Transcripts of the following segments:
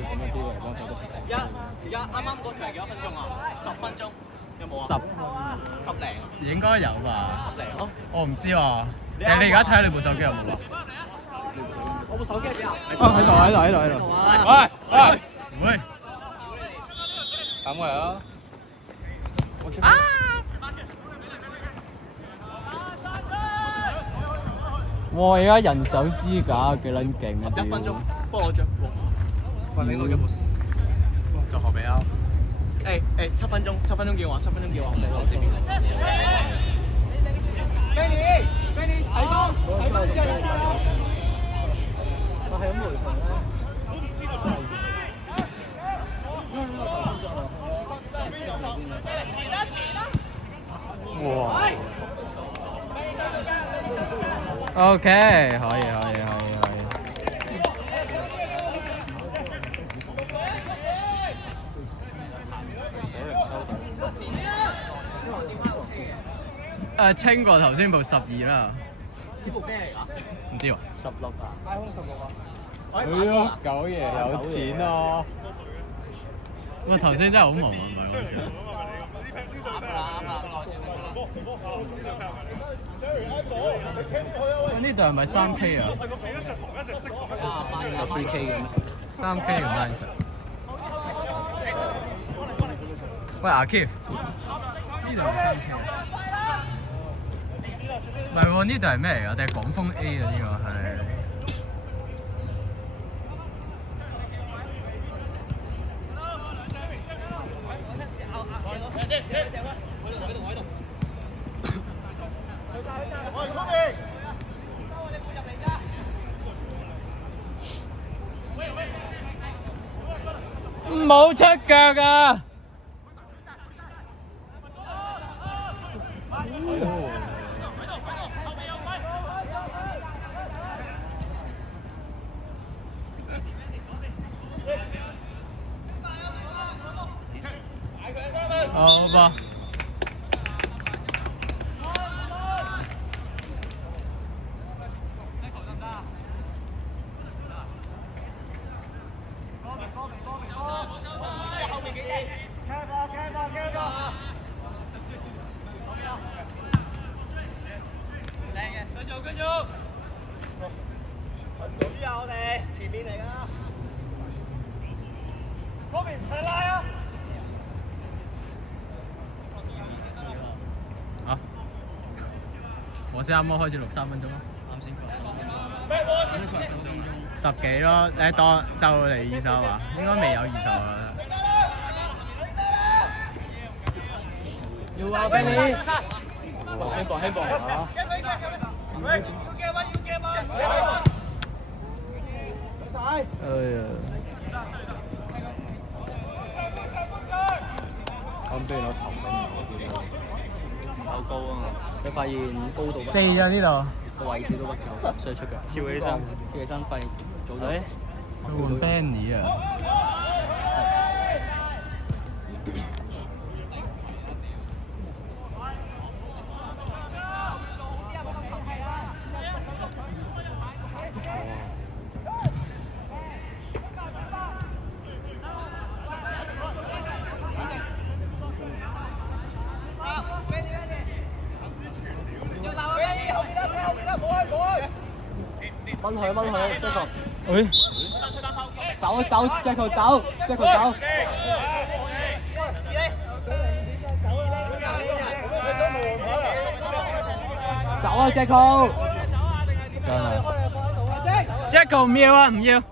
而家啱啱嗰條係幾多分鐘啊？10分鐘有冇啊？10零應該有吧？10零咯。我唔知喎。你而家睇下你部手機有冇啊？我部手機喺邊啊？喺度。喂，唔會。等我嚟啊！哇！而家人手支架幾撚勁啊！ 11分鐘，幫我着。喂，你我有冇？就河比歐。7分鐘叫我，7分鐘叫我，我這邊。Benny，睇翻之後你睇。我係咁回防啦。哇！OK，可以。清過頭先部12啦。呢部咩嚟㗎？唔知喎。16啊 ？iPhone 16啊？咯，九爺有錢咯。哇！頭先真係好忙啊，唔係講笑。呢度係咪3K 啊？有 3K 嘅咩？3K 唔單實。喂，阿 Keith，呢度係 3K 啊？唔係喎，呢度係咩嚟㗎？定係廣豐 A 啊？呢個係。冇出腳㗎！好吧。跟住。主啊，我哋前面嚟㗎。嗰邊唔使拉啊！啊！我先啱啱開始錄3分鐘咯。10幾咯，你當就嚟20啊？應該未有20啊。要啊 ，Benny！希望啊！喂，咁不如攞頭先好高啊嘛！佢發現高度4咋呢度？個位置都不夠，所以出腳。跳起身，發現早咗。佢換 Benny 啊！掹佢，Jaco！喂，走，Jaco 走。走啊，Jaco！真係。Jaco 唔要啊，唔要。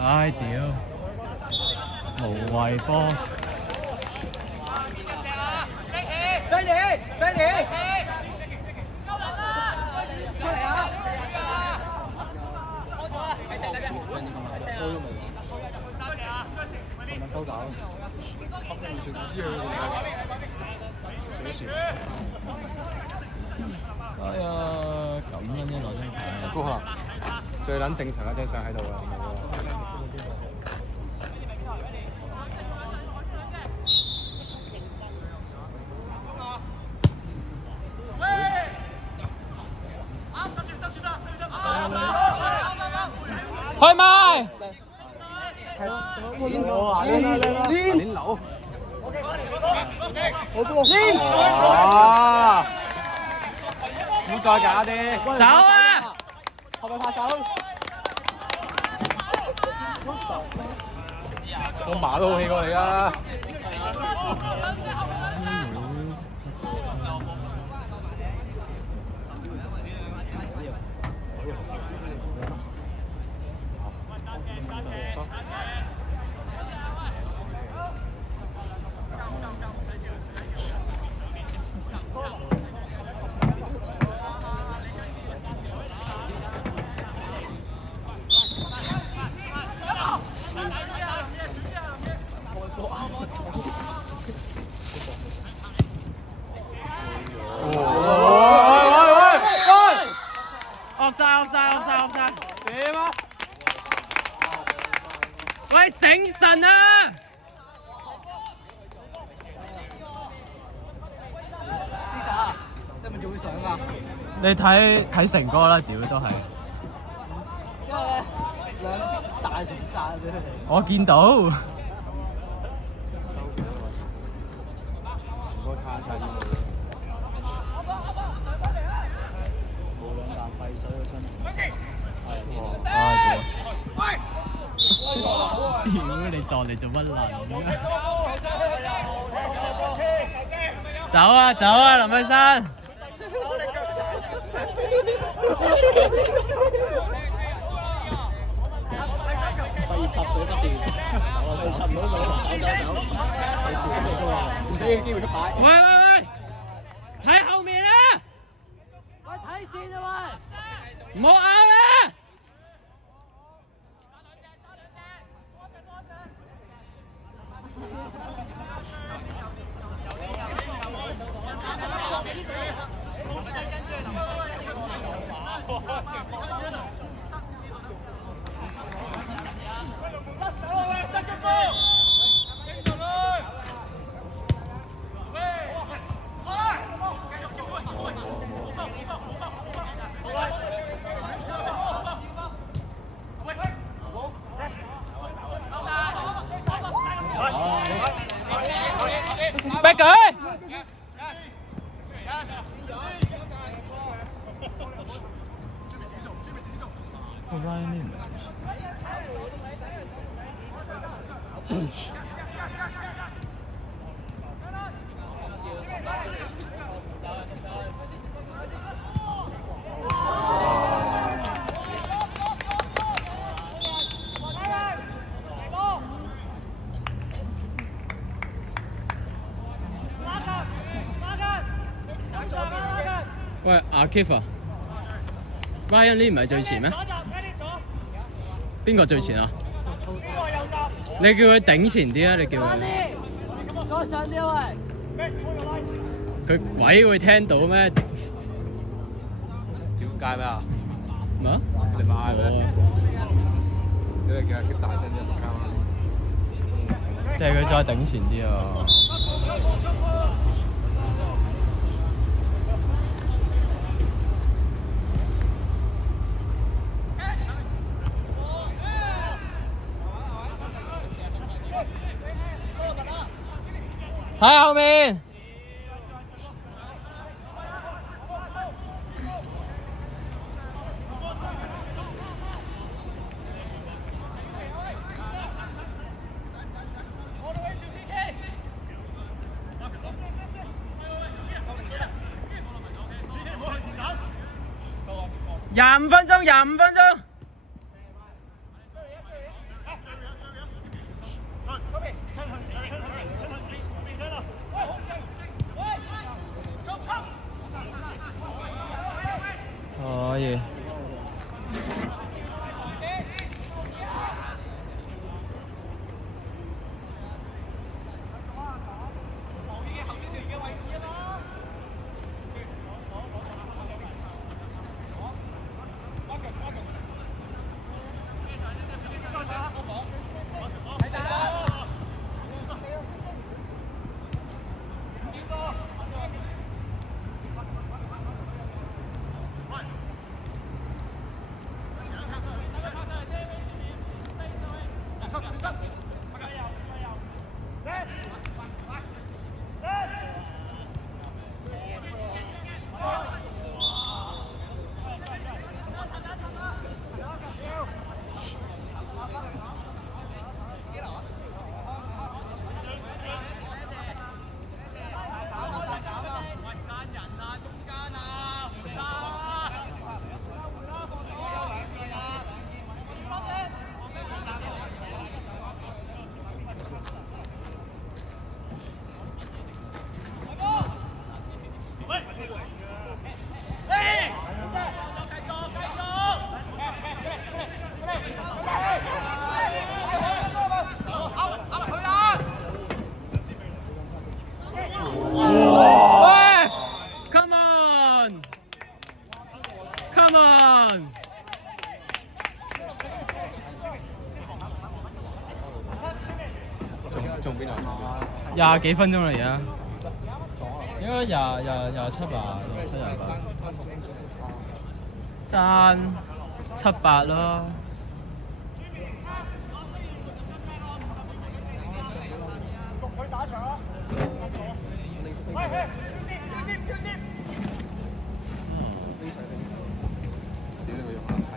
唉屌，無謂波。Benny！出嚟啊！收打。完全唔知佢哎呀，咁樣呢攞張牌。高下，最撚正常一張相喺度啦。連流。哇！唔好再假啲，走啊！後邊拍手。個馬都好氣過你啦。offside！點啊？喂，醒神啊！思實，你係咪仲會上㗎？你睇成哥啦，屌都係。因為咧兩邊大屠殺俾佢哋。我見到。唔該撐曬啲女。冇兩啖廢水嘅真係。屌你撞嚟做乜撚？走啊走啊，林偉山！費事插水不斷，我插唔到水，走，唔俾佢機會出牌。喂，睇後面啊！喂，睇線啊喂！唔好拗啦！逼佢！喂，阿 Keith 啊 ，Ryan Lee 唔係最前咩？邊個最前啊？你叫佢頂前啲啊！你叫佢。再上啲喂！佢鬼會聽到咩？點解咩啊？咩？你咪嗌咩？你哋叫阿 Keep 大聲啲唔交啊！即係佢再頂前啲啊！睇後面。25分鐘，25分鐘。可以。喂 ，come on，come on，仲邊度？廿幾分鐘啦而家，應該廿七吧，爭7-8咯。屌你個用下睇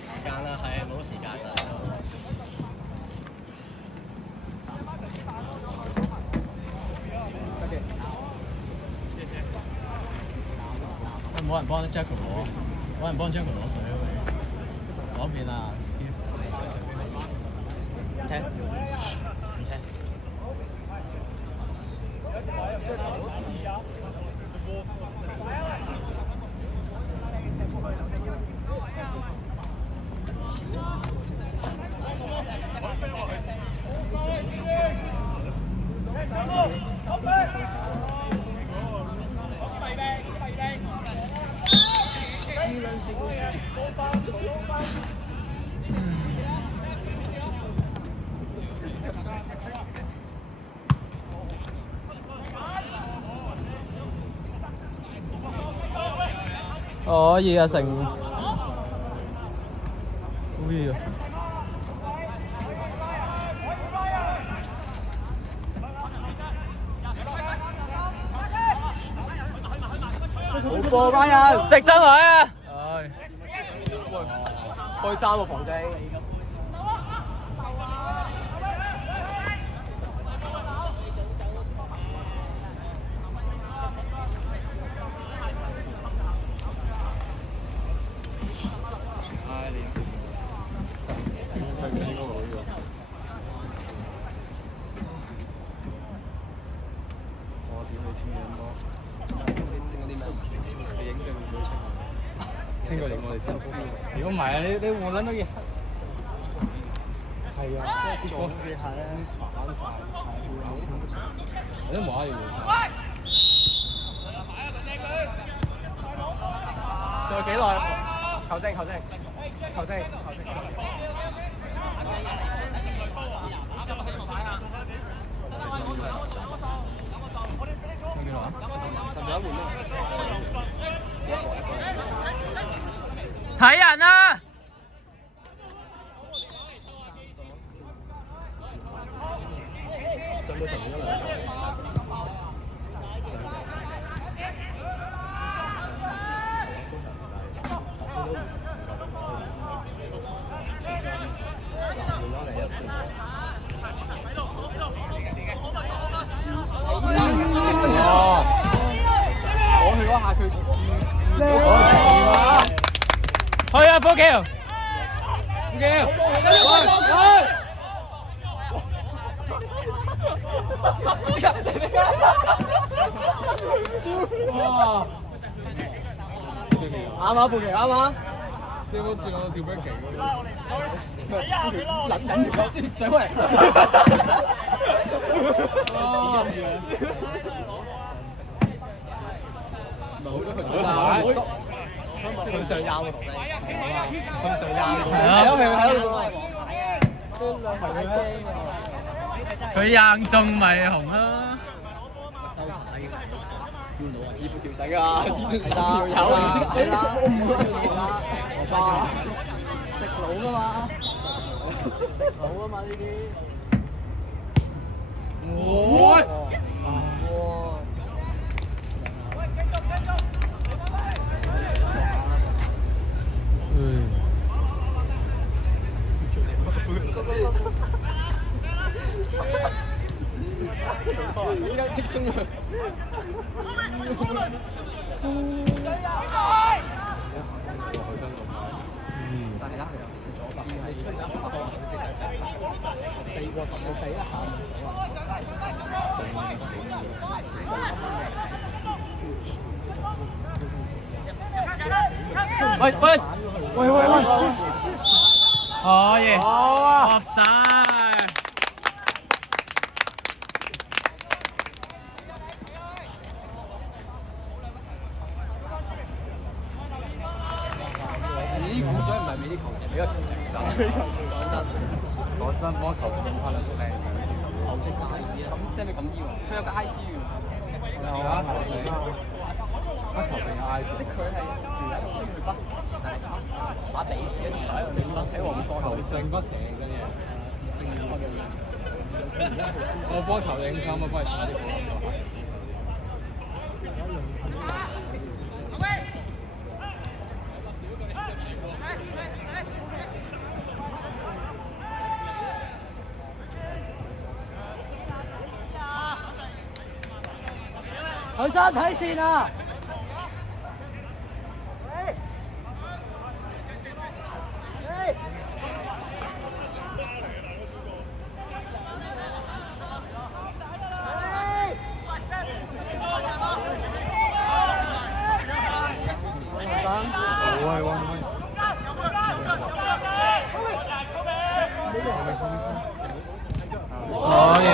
時間啦，係冇時間啦。冇人幫 Jack 攞，冇人幫 Jack 攞水啊！嗰邊啊，唔聽，唔聽。可以啊，成。會啊。好波班人，食上來啊！唉，開3個防正。清過嚟我哋之後，如果唔係啊，你換撚到嘢。係啊，結果試下咧，反晒，我都冇可以換晒。仲有幾耐？球證，球證，球證，球證。睇人啊！我去嗰下佢。去啊，科橋！哇！啱啊，步奇啱啊！你有冇轉我條 breaking 嗰啲？撚條狗上嚟。唔係好多佢上啱，佢上啱喎，佢上啱喎。係咯，係咯。佢硬中咪紅啦。二步橋使啊，條友係啦，我唔覺得死啦，哇！食腦㗎嘛，食腦啊嘛呢啲。哇！依家即衝啊！但係啦，左邊係個咁嘅比一下唔喂喂喂喂喂！可以，好啊，學晒。呢啲鼓掌唔係俾啲球員，俾個球證手。講真，波球證翻嚟都靚嘅，球證大意啊！咁即係咪咁要啊？佢有個 I P 喎。有啊，球證有 I P。即係佢係住喺度，佢不但係打地，自己同喺度整不寫黃波球證不寫嘅嘢。我波球影相，我幫你查啲波。許生睇線啊！可以。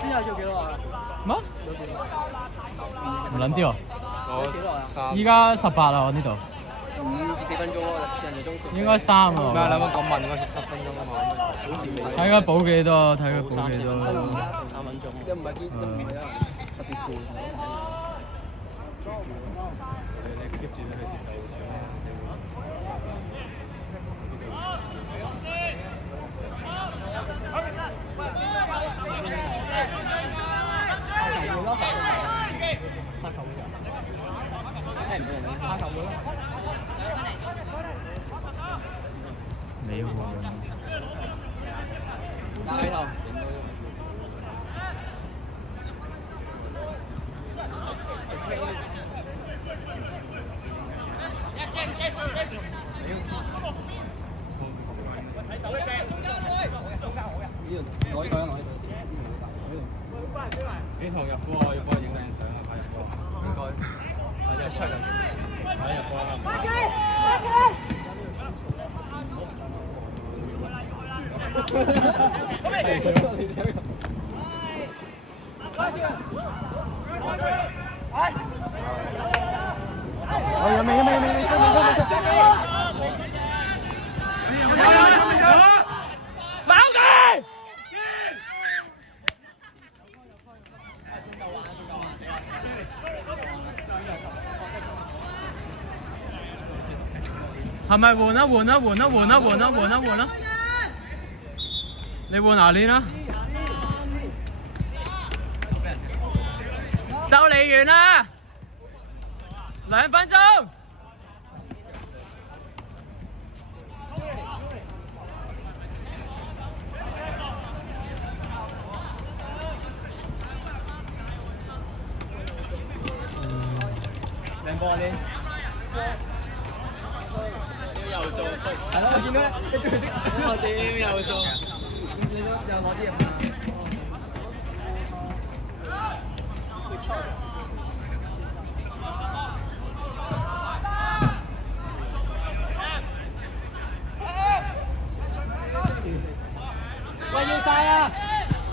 之後做幾耐啊？乜？唔撚知喎。我依家18啦，我呢度。 5至4分鐘咯，人哋中段。應該3喎。咩？你啱啱咁問嗰17分鐘啊嘛？睇佢補幾多？睇佢補幾多？而家仲3分鐘，又唔係見都唔係有人特別攰。你 keep 住佢節奏上。拍球會啊！聽唔到人拍球會咯。你好啊！打起頭。攞呢個，攞呢個。呢堂入波要幫我影靚相啊！快入波。唔該。睇一出嚟。睇入波啦。係咪換啊？你換牙鏈啦！就嚟完啦，2分鐘。靚波你。又做，係咯，我見到你做即我屌又做，你都又攞啲嘢嘛？喂，要晒啊！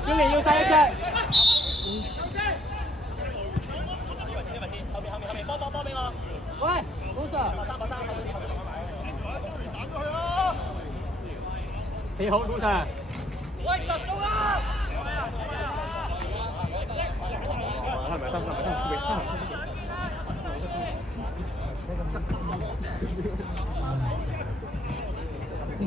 要晒一隻。波俾我。喂，老 Sir。你好，老 Sir。喂，集中啊！係咪真係？一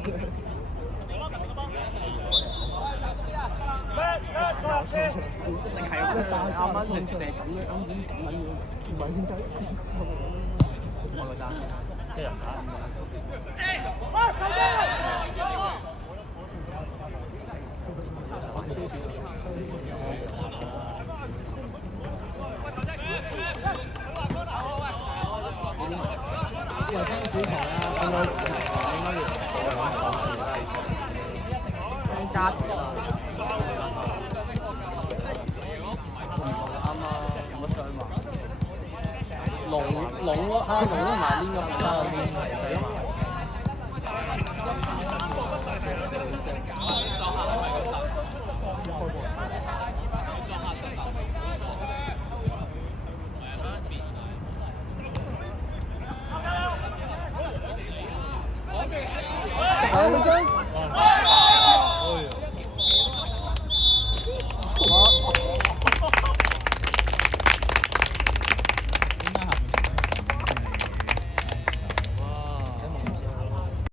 定係咁樣，啱啱你哋咁樣，啱先咁樣樣，唔係點解？我個爭一人打。因為聽小童啦，應該要加時啦。啱啊，冇乜想話。龍咯，龍同埋呢個其他嗰啲係想話。兩張。